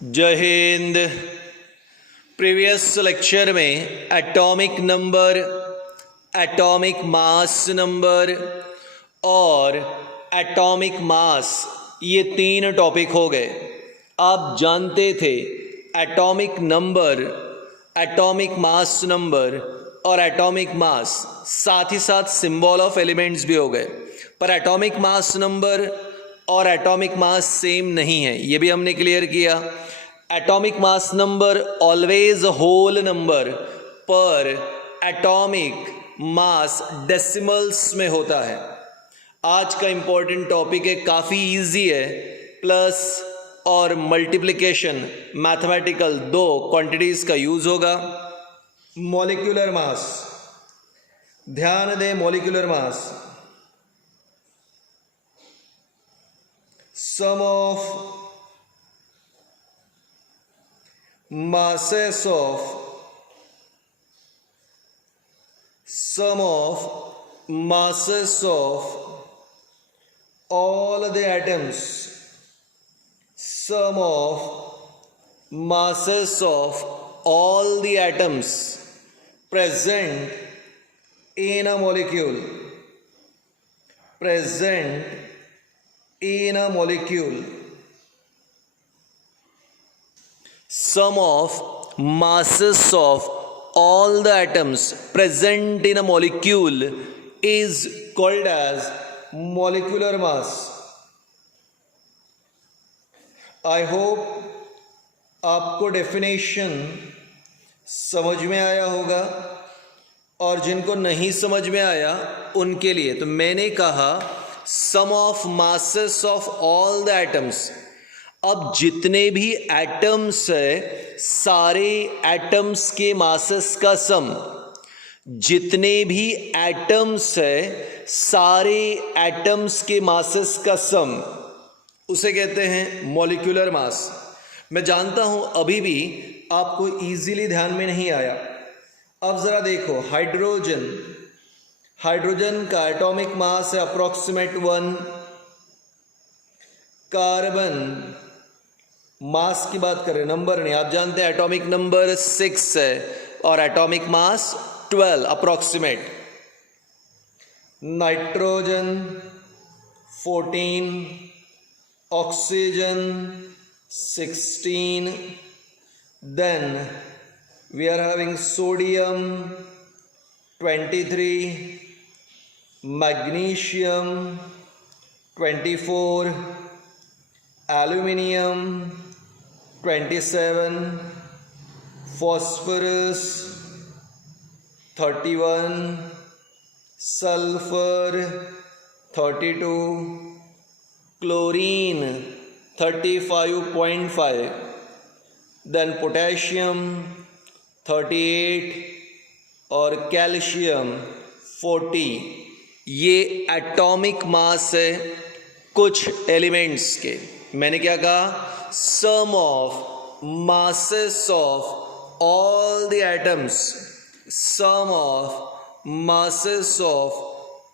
जय Hind. Previous lecture में atomic number, atomic mass number और एटॉमिक मास ये तीन टॉपिक हो गए। आप जानते थे atomic number, atomic mass number और एटॉमिक मास साथ ही साथ सिंबल ऑफ एलिमेंट्स भी हो गए, पर एटॉमिक मास नंबर और एटॉमिक मास सेम नहीं है, ये भी हमने क्लियर किया। Atomic mass number always whole number, पर एटॉमिक मास डेसिमल्स में होता है। आज का इंपॉर्टेंट टॉपिक है, काफ़ी इजी है। प्लस और मल्टीप्लिकेशन मैथमेटिकल दो क्वांटिटीज का यूज होगा। मॉलिक्यूलर मास, ध्यान दें, molecular mass sum of masses of all the atoms, sum of masses of all the atoms present in a molecule, present in a molecule, sum of masses of all the atoms present in a molecule is called as molecular mass. I hope आपको definition समझ में आया होगा, और जिनको नहीं समझ में आया उनके लिए तो मैंने कहा sum of masses of all the atoms. अब जितने भी एटम्स है, सारे एटम्स के मासेस का सम, जितने भी एटम्स है, सारे एटम्स के मासेस का सम, उसे कहते हैं मॉलिक्यूलर मास। मैं जानता हूं अभी भी आपको इजीली ध्यान में नहीं आया। अब जरा देखो, हाइड्रोजन का एटॉमिक मास है अप्रोक्सीमेट 1। कार्बन मास की बात करें, नंबर नहीं, आप जानते हैं एटॉमिक नंबर 6 है और atomic mass 12 approximate. Nitrogen 14, oxygen 16, then we are having sodium 23, magnesium 24, aluminium 27, phosphorus 31, sulfur 32, chlorine 35.5, then potassium 38 और कैल्शियम 40। ये एटॉमिक मास है कुछ एलिमेंट्स के। मैंने क्या कहा? Sum of masses of all the atoms, sum of masses of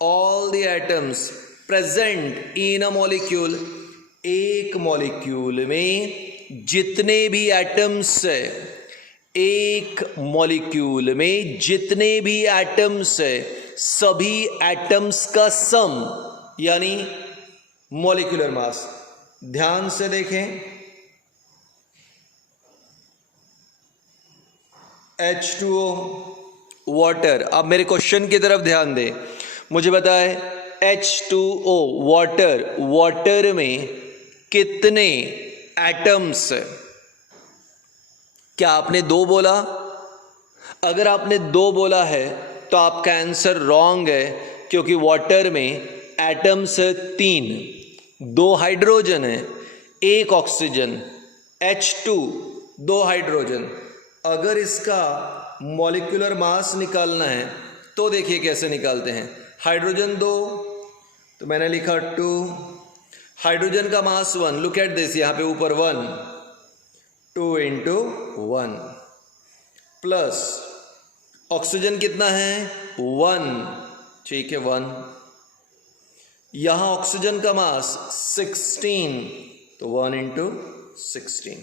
all the atoms present in a molecule. एक molecule में जितने भी एटम्स है, एक मॉलिक्यूल में जितने भी एटम्स है, सभी एटम्स का सम यानी मॉलिक्यूलर मास। ध्यान से देखें, H2O वाटर। अब मेरे क्वेश्चन की तरफ ध्यान दें, मुझे बताएं H2O वाटर, वाटर में कितने एटम्स है? क्या आपने 2 बोला? अगर आपने 2 बोला है तो आपका आंसर रॉन्ग है, क्योंकि वाटर में एटम्स 3, 2 हाइड्रोजन है, 1 ऑक्सीजन। H2 2 hydrogen. अगर इसका मॉलिक्यूलर मास निकालना है तो देखिए कैसे निकालते हैं। हाइड्रोजन 2 तो मैंने लिखा 2, हाइड्रोजन का मास 1, लुक एट दिस, यहाँ पे ऊपर 1, 2 into 1, प्लस ऑक्सीजन कितना है? 1, ठीक है 1। यहां ऑक्सीजन का मास 16, तो 1 into 16।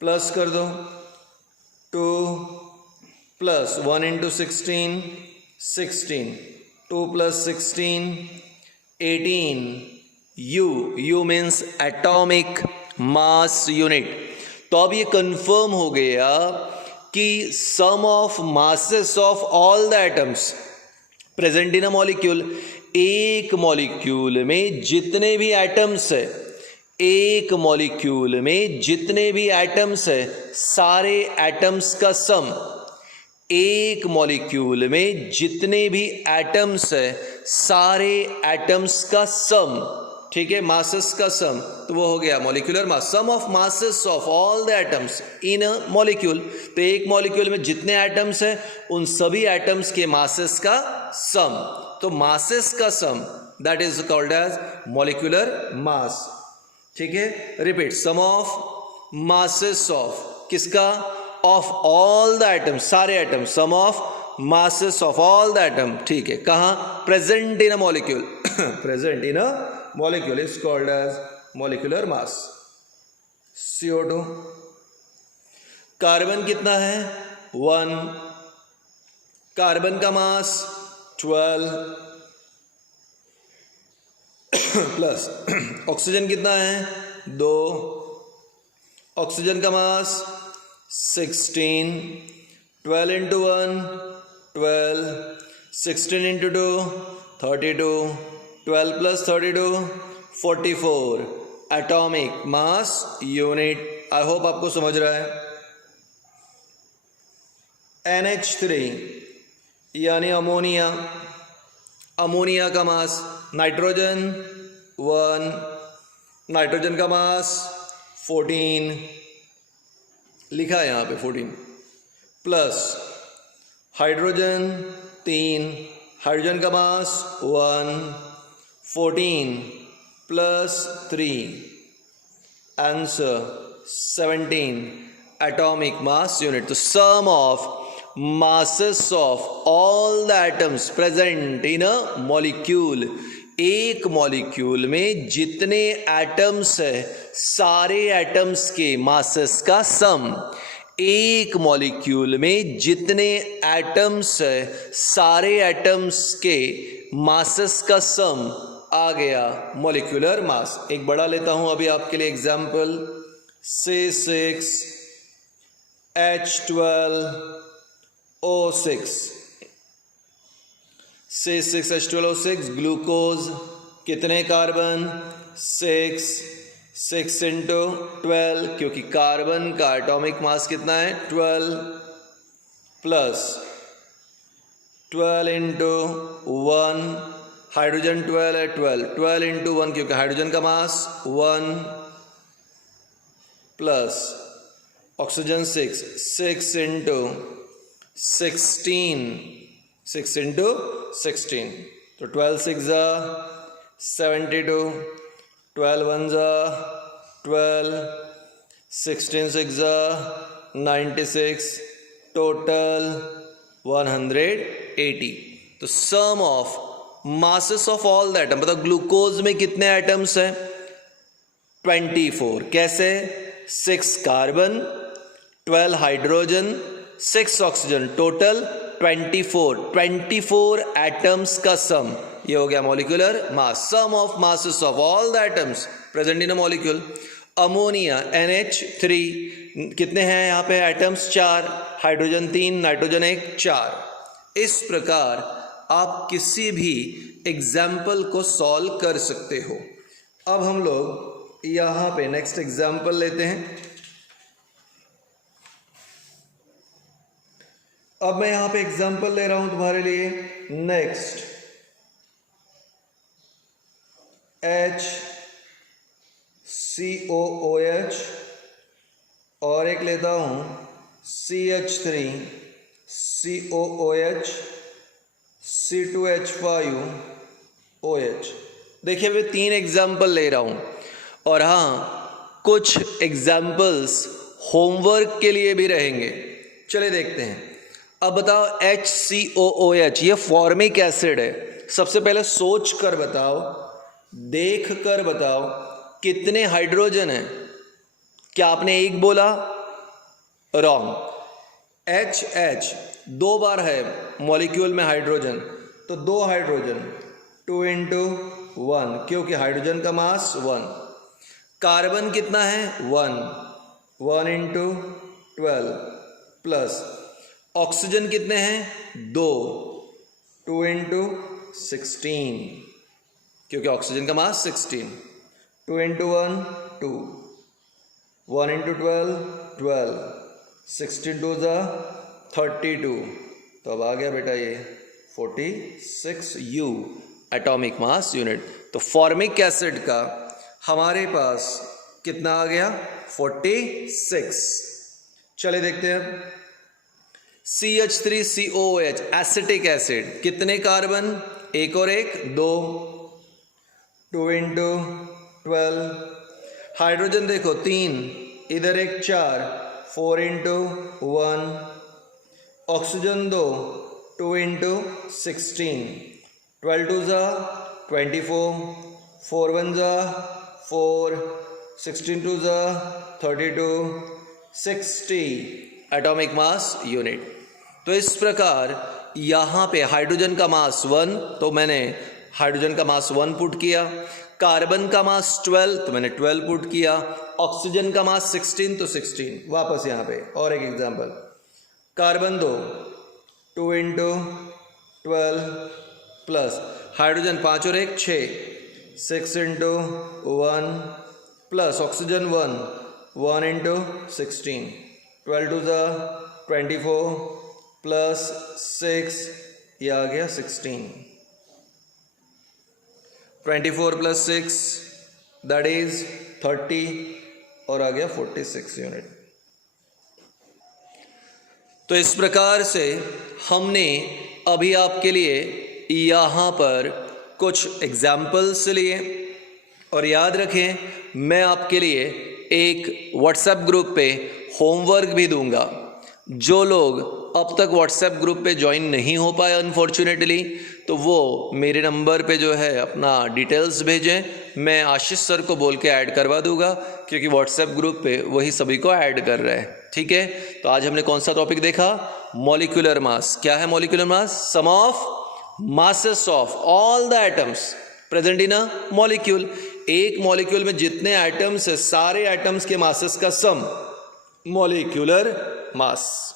प्लस कर दो 2 plus 1 into 16 16 2 plus 16 18 U means atomic mass unit. तो अब ये कंफर्म हो गया कि sum of masses of all the atoms present in a molecule, एक मॉलिक्यूल में जितने भी एटम्स है, एक मॉलिक्यूल में जितने भी एटम्स है, सारे एटम्स का सम, एक मॉलिक्यूल में जितने भी एटम्स है, सारे एटम्स का सम, ठीक है, मासेस का सम, तो वो हो गया molecular mass. Sum of masses of all the atoms in a molecule, तो एक मॉलिक्यूल में जितने एटम्स हैं उन सभी एटम्स के मासेस का सम, तो मासेस का sum that is called as molecular mass. ठीक है, repeat, sum of masses of किसका, ऑफ ऑल द एटम्स, सारे atom, sum of masses of all the atom. ठीक है, कहाँ, present in a molecule present in a molecule is called as molecular mass। CO2 carbon कितना है 1, carbon का मास 12 plus oxygen कितना है 2, ऑक्सीजन का मास 16, 12 into 1 12, 16 into 2 32, 12 plus 32 44 atomic mass unit. I hope आपको समझ रहा है। NH3 यानी अमोनिया, अमोनिया का मास, नाइट्रोजन 1, नाइट्रोजन का मास 14 लिखा है यहाँ पे 14, प्लस हाइड्रोजन 3, हाइड्रोजन का मास 1, 14 plus 3 answer 17 atomic mass unit. तो sum of masses of all the atoms present in a molecule, एक मॉलिक्यूल में जितने एटम्स है सारे एटम्स के मासेस का सम, एक मॉलिक्यूल में जितने एटम्स है सारे एटम्स के मासेस का सम आ गया मॉलिक्यूलर मास। एक बड़ा लेता हूं अभी आपके लिए एग्जांपल, C6H12O6, C6H12O6 ग्लूकोज, कितने कार्बन 6, 6 इंटू 12 क्योंकि कार्बन का एटॉमिक मास कितना है 12, प्लस 12 इंटू 1, हाइड्रोजन 12 है 12 इंटू 1 क्योंकि हाइड्रोजन का मास 1, प्लस ऑक्सीजन 6 इंटू 16, 6 इंटू 16, तो 12 6 72, 12 1 12, 16 6 96, टोटल 180। तो sum of masses of all the atom, मतलब ग्लूकोज में कितने एटम्स हैं 24, कैसे 6 carbon 12 hydrogen 6 oxygen, total 24 atoms का सम, ये हो गया molecular mass. Sum of masses of all the atoms present in a molecule. Ammonia NH3 कितने हैं यहाँ पे एटम्स 4, हाइड्रोजन 3, नाइट्रोजन 1, 4। इस प्रकार आप किसी भी एग्जाम्पल को सॉल्व कर सकते हो। अब हम लोग यहाँ पे नेक्स्ट एग्जाम्पल लेते हैं। अब मैं यहाँ पे एग्जाम्पल ले रहा हूं तुम्हारे लिए, नेक्स्ट HCOOH और एक लेता हूं CH3COOH C2H5OH। देखिए मैं 3 एग्जाम्पल ले रहा हूं और हाँ कुछ एग्जाम्पल्स होमवर्क के लिए भी रहेंगे। चलिए देखते हैं। अब बताओ HCOOH ये फॉर्मिक एसिड है। सबसे पहले सोच कर बताओ, देख कर बताओ कितने हाइड्रोजन हैं। क्या आपने एक बोला? रॉन्ग। H दो बार है मॉलिक्यूल में हाइड्रोजन, तो 2 हाइड्रोजन, 2 इंटू 1, क्योंकि हाइड्रोजन का मास 1। कार्बन कितना है 1 इंटू 12 प्लस ऑक्सीजन कितने हैं 2 इंटू 16, क्योंकि ऑक्सीजन का मास 16। 2 इंटू 1 2, 1 इंटू 12, 16 टू ज़ा 32, तो अब आ गया बेटा ये 46 U एटॉमिक मास यूनिट। तो फॉर्मिक एसिड का हमारे पास कितना आ गया 46। चले देखते हैं अब CH3COOH एसिटिक एसिड, कितने कार्बन, एक और एक 2, 2 इंटू 12। हाइड्रोजन देखो 3, इधर एक 4, 4 इंटू 1। ऑक्सीजन 2 इंटू 16, 12 टू ज़ा 24, 4 1 ज़ा 4, 16 टू ज़ा 32, 60 एटॉमिक मास यूनिट। तो इस प्रकार यहाँ पे हाइड्रोजन का मास 1, तो मैंने हाइड्रोजन का मास 1 पुट किया। कार्बन का मास 12, तो मैंने 12 पुट किया। ऑक्सीजन का मास 16, तो 16। वापस यहाँ पे और एक example, carbon 2 into 12 plus hydrogen 5 और एक 6, 6 into 1 plus oxygen 1 into 16, 12 two ज़ा 24 प्लस 6, ये आ गया 16। 24 प्लस 6 दैट इज 30 और आ गया 46 यूनिट। तो इस प्रकार से हमने अभी आपके लिए यहाँ पर कुछ एग्जाम्पल्स लिए, और याद रखें मैं आपके लिए एक व्हाट्सएप ग्रुप पे होमवर्क भी दूंगा। जो लोग अब तक व्हाट्सएप ग्रुप पे ज्वाइन नहीं हो पाए अनफॉर्चुनेटली, तो वो मेरे नंबर पे जो है अपना डिटेल्स भेजें, मैं आशीष सर को बोल के ऐड करवा दूंगा, क्योंकि व्हाट्सएप ग्रुप पे वही सभी को ऐड कर रहे हैं। ठीक है, तो आज हमने कौन सा टॉपिक देखा, मॉलिक्यूलर मास। क्या है molecular mass? Sum of masses of all the atoms present in a molecule. एक मॉलिक्यूल में जितने एटम्स है, सारे एटम्स के मासेस का सम, मॉलिक्यूलर मास।